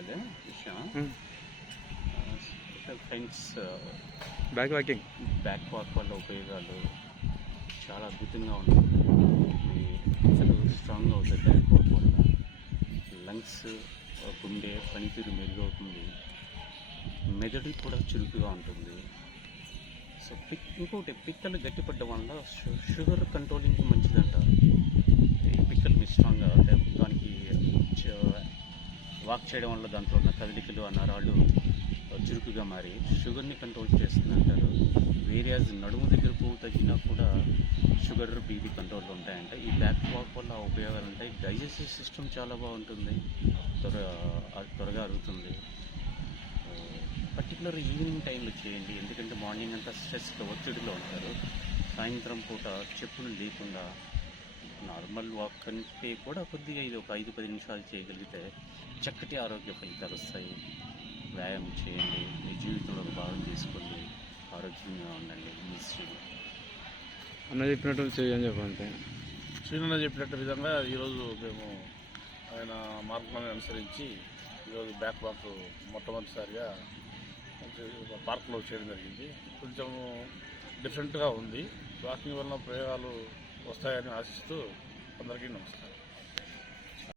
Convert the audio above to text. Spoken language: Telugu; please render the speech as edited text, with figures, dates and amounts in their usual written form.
అదే విషయం. Friends back walking back walk వల్ల ఉపయోగాలు చాలా అద్భుతంగా ఉంటుంది. అసలు స్ట్రాంగ్ అవుతుంది బ్యాక్ వాక్ వల్ల. లంగ్స్, గుండె పనితీరు మెరుగవుతుంది, మెదడు కూడా చురుకుగా ఉంటుంది. సో ఇంకోటి పిక్కలు గట్టిపడడం వల్ల షుగర్ కంట్రోలింగ్ మంచిదంట. ఈ పిక్కలు స్ట్రాంగ్గా దానికి వాక్ చేయడం వల్ల దాంట్లో ఉన్న కదలికలు ఆ నరాలు చురుకుగా మారి షుగర్ని కంట్రోల్ చేస్తుందంటారు. వేరియస్ నడుము దగ్గర పువ్వు తగ్గినా కూడా షుగర్, బీపీ కంట్రోల్లో ఉంటాయంట. ఈ బ్యాక్ వాక్ వల్ల ఉపయోగాలు ఉంటాయి. డైజెస్టివ్ సిస్టమ్ చాలా బాగుంటుంది, త్వరగా అరుగుతుంది. పర్టికులర్ ఈవినింగ్ టైంలో చేయండి, ఎందుకంటే మార్నింగ్ అంతా స్ట్రెస్లో ఒత్తిడిలో ఉంటారు. సాయంత్రం పూట చెప్పులు లేకుండా నార్మల్ వాక్ కంటే కూడా కొద్దిగా ఇది ఒక 5-10 నిమిషాలు చేయగలిగితే చక్కటి ఆరోగ్య ఫలితాలు వస్తాయి. వ్యాయామం చేయండి, మీ జీవితంలో భాగం తీసుకోండి, ఆరోగ్యంగా ఉండండి. మీ శ్రీను అన్న చెప్పినట్టు చేయని చెప్పండి. శ్రీనన్న చెప్పినట్టు విధంగా ఈరోజు మేము ఆయన మార్గాన్ని అనుసరించి ఈరోజు బ్యాక్ వాక్ మొట్టమొదటిసారిగా పార్క్లో చేయడం జరిగింది. కొంచెం డిఫరెంట్గా ఉంది. వాకింగ్ వల్ల ప్రయోగాలు వస్తాయని ఆశిస్తూ అందరికీ నమస్కారం.